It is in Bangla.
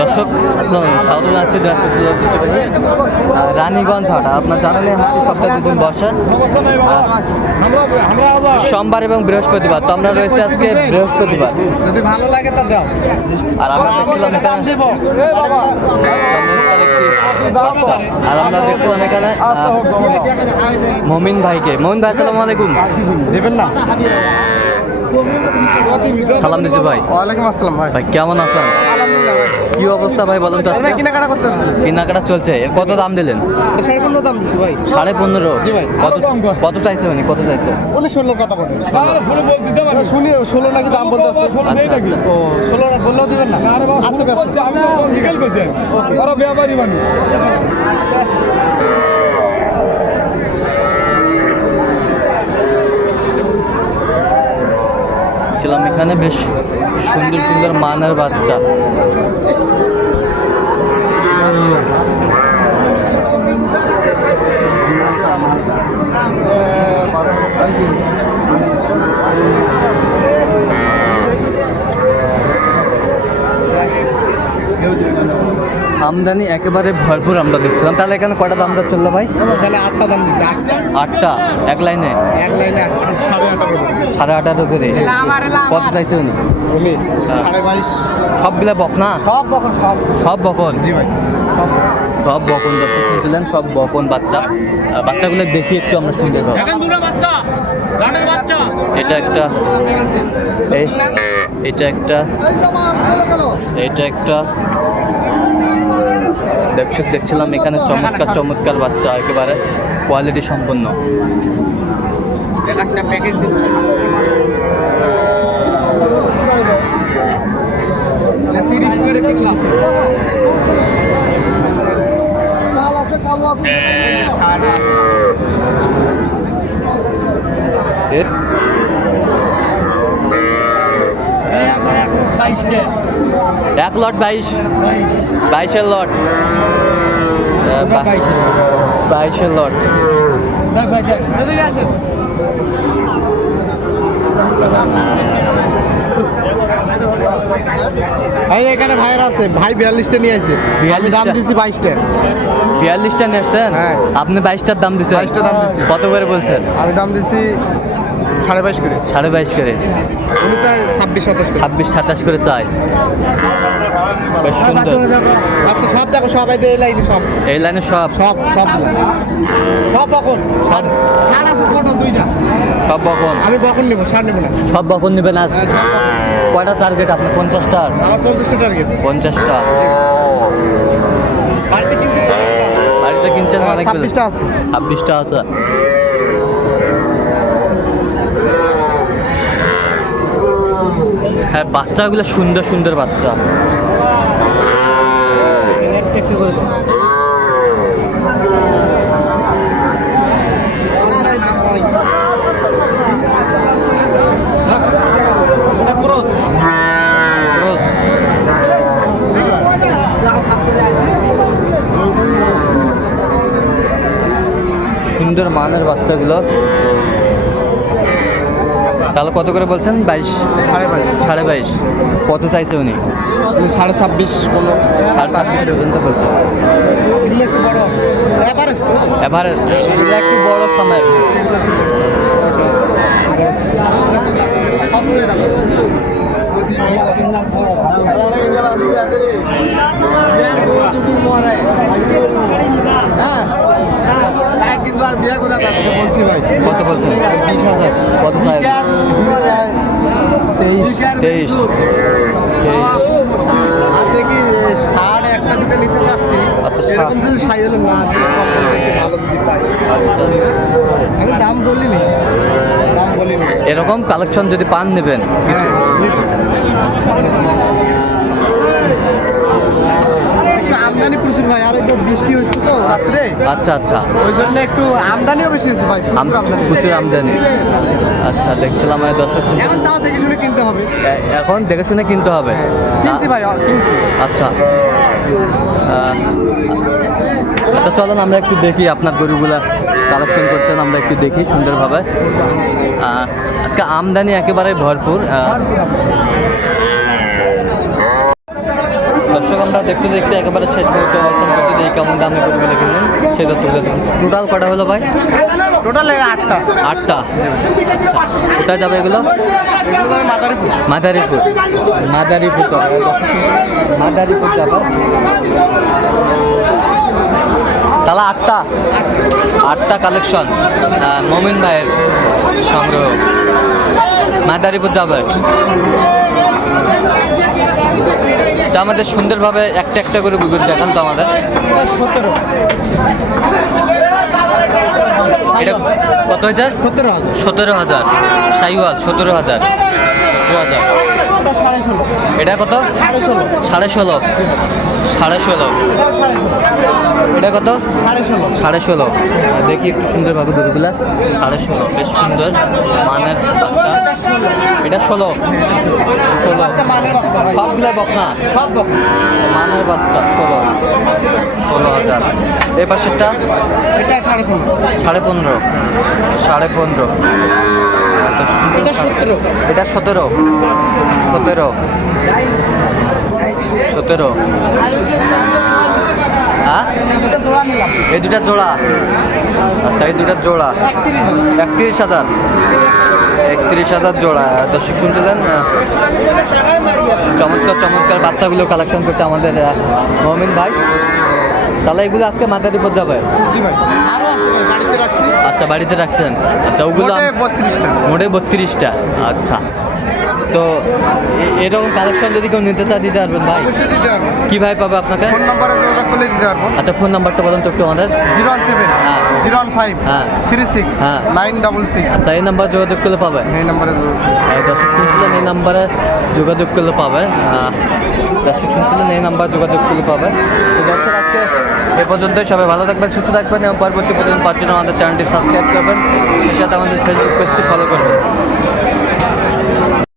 দর্শক স্বাগত জানাচ্ছি রানীগঞ্জ হাট। আপনার জানেন হাটটি সপ্তাহে দুদিন বসে। সোমবার এবং বৃহস্পতিবার। তো আমরা রয়েছে আজকে বৃহস্পতিবার। যদি ভালো লাগে তা দাও। আর আমরা দেখছিলাম। আর আমরা দেখছিলাম এখানে মমিন ভাইকে। মমিন ভাই আসসালামু আলাইকুম। দেবেন না। সালাম দিচ্ছি ভাই। ওয়ালাইকুম আসসালাম ভাই। ভাই কেমন আছেন? কি অবস্থা ভাই বলেন তো আজকে? কেনাকাটা করতে আসছি। কেনাকাটা চলছে। কত দাম দিলেন? সাড়ে পনেরো দাম দিচ্ছি ভাই। সাড়ে পনেরো? জি ভাই। কত কত চাইছে মানে কত চাইছে? উনি ষোলো কথা বলে। শুনি ষোলো নাকি দাম বলতে আসছে? আচ্ছা, আচ্ছা। ও ষোলো না বললেও দিবেন না। আচ্ছা বেশ। ছিলাম এখানে বেশ সুন্দর সুন্দর মানের বাচ্চা। আমদানি একেবারে ভরপুর আমরা দেখছিলাম তাহলে এখানে কয়টা দাম দর চলল ভাই? এখানে আটটা দাম দিচ্ছি আটটা? এক লাইনে? এক লাইনে সাড়ে আটটা করে। সাড়ে আঠারো করে। কত চাইছে উনি? বাইশ। সবগুলা বক না? সব বকন সব। সব বকন? জি ভাই। সব বকন। দর্শক শুনছিলেন? সব বকন বাচ্চা। বাচ্চাগুলো দেখি একটু আমরা গানের বাচ্চা। এটা একটা এটা একটা এটা একটা দেখছি দেখছিলাম এখানে চমৎকার চমৎকার বাচ্চা একেবারে কোয়ালিটি সম্পন্ন। তিরিশ করে এক লট বাইশ। বাইশের লট। বাইশের লট। ভাই এখানে ভাইয়ের আছে ভাই বিয়াল্লিশটা নিয়ে আছে আমি দাম 42 দিচ্ছি বাইশটা। বিয়াল্লিশটা নিয়েছেন হ্যাঁ। আপনি বাইশটার দাম দিচ্ছেন 22 টা দাম দিছি। কত করে বলছেন? আমি দাম দিচ্ছি সাড়ে বাইশ করে? সাড়ে বাইশ করে। উনি চাই ছাব্বিশ সাতাশ ছাব্বিশ সাতাশ করে চাই বেশ সুন্দর। আচ্ছা সব দেখো সবাই দিয়ে এই লাইনে সব। এই লাইনে সব। সব সব সব বকন। সব। ষাট আছে ছোট দুইটা। সব বকন। আমি বকন নেব ষাট নেব না। সব বকন নেবেন আজ। হ্যাঁ, সব বকন। কয়টা টার্গেট আপনার পঞ্চাশটা? আমার পঞ্চাশটা টার্গেট পঞ্চাশটা। বাড়িতে কিনছি তো অনেকগুলো আছে। বাড়িতে কিনছেন হ্যাঁ, অনেক ছাব্বিশটা আছে। ছাব্বিশটা আছে। হ্যাঁ বাচ্চাগুলো সুন্দর সুন্দর বাচ্চা। সুন্দর মানের বাচ্চাগুলো তাহলে কত করে বলছেন? বাইশ? সাড়ে বাইশ। সাড়ে বাইশ। কত চাইছে উনি? সাড়ে ছাব্বিশ কোনো সাড়ে ছাব্বিশ পর্যন্ত বলছে। এগুলো একটু বড় একটু বলছি ভাই। কত বলছেন? বিশ হাজার। কত এরকম আচ্ছা আচ্ছা। আমি দাম বলিনি। দাম বলিনি। এরকম কালেকশন যদি পান নেবেন। কিছু একটু আমদানি প্রচুর ভাই। আর একটু বৃষ্টি হয়েছে তো আচ্ছা আচ্ছা। ওই জন্য একটু আমদানিও বেশি হয়েছে ভাই প্রচুর আমদানি। আচ্ছা দেখছিলাম আমি দর্শক এখন তাও দেখে শুনে কিনতে হবে। এখন দেখে শুনে কিনতে হবে। কিনছি ভাই কিনছি। আচ্ছা। আচ্ছা চলেন আমরা একটু দেখি আপনার গরুগুলা কালেকশন করছেন আমরা একটু দেখি সুন্দরভাবে। আজকে আমদানি একেবারে ভরপুর। আমরা দেখতে দেখতে একেবারে শেষ মুহূর্তে অবস্থান করছি যে কেমন দামে গরুগুলো কিনলেন সেই তথ্য টোটাল কটা হলো ভাই? টোটাল আটটা। আটটা? কোথায় যাবে এগুলো? মাদারীপুর। মাদারীপুর দর্শক মাদারীপুর যাবে। তাহলে আটটা? আটটা কালেকশন মমিন ভাইয়ের সংগ্রহ। মাদারীপুর যাবে তা আমাদের সুন্দরভাবে একটা একটা করে গুগল দেখান তো আমাদের। এটা কত হয়েছে সতেরো হাজার। সতেরো হাজার। সাইওয়াল সতেরো হাজার। সতেরো হাজার। এটা কত? সাড়ে ষোলো। সাড়ে ষোলো। এটা কত? সাড়ে ষোলো। সাড়ে ষোলো। দেখি একটু সুন্দর সুন্দরভাবে গরুগুলা সাড়ে ষোলো বেশ সুন্দর। মানের বাচ্চা। এটা ষোলো। ষোলো। বাচ্চা মানের বাচ্চা সবগুলা বকনা? সব। মানের বাচ্চা ষোলো। ষোলো হাজার। এই পাশেরটা? এটা সাড়ে পনেরো। সাড়ে পনেরো। সাড়ে পনেরো। এটা সতেরো। এটা সতেরো। সতেরো। সতেরো। হ্যাঁ? এই দুটা জোড়া। আচ্ছা এই দুটা জোড়া। একত্রিশ হাজার। একত্রিশ হাজার জোড়া। দর্শক শুনছিলেন? চমৎকার চমৎকার বাচ্চাগুলো কালেকশন করছে আমাদের আহ, মমিন ভাই। তাহলে এগুলো আজকে মাথার উপর যাবে? আচ্ছা বাড়িতে রাখছেন। আচ্ছা ওগুলো মোটে বত্রিশটা। আচ্ছা। তো এরকম কালেকশন যদি কেউ নিতে চায় দিতে পারবেন ভাই। দিতে কি ভাই পাবে আপনাকে? ফোন নাম্বারে যোগাযোগ করলে দিতে পারব। আচ্ছা ফোন নাম্বারটা বলুন তো একটু আমাদের। জিরো ওয়ান সেভেন হ্যাঁ। জিরো ওয়ান ফাইভ হ্যাঁ। থ্রি সিক্স হ্যাঁ। Nine double six. আচ্ছা এই নাম্বার যোগাযোগ করলে পাবে? এই নাম্বারে যোগাযোগ দর্শক শুনছিলেন এই নাম্বারে যোগাযোগ করলে পাবে। দর্শক শুনছিলেন এই নাম্বার যোগাযোগ করলে পাবে। তো দর্শক আজকে এ পর্যন্তই। সবাই ভালো থাকবেন সুস্থ থাকবেন এবং পরবর্তী পর্যন্ত পাঁচ জন্য আমাদের চ্যানেলটি সাবস্ক্রাইব করবেন। সেই সাথে আমাদের ফেসবুক পেজটি ফলো করবেন।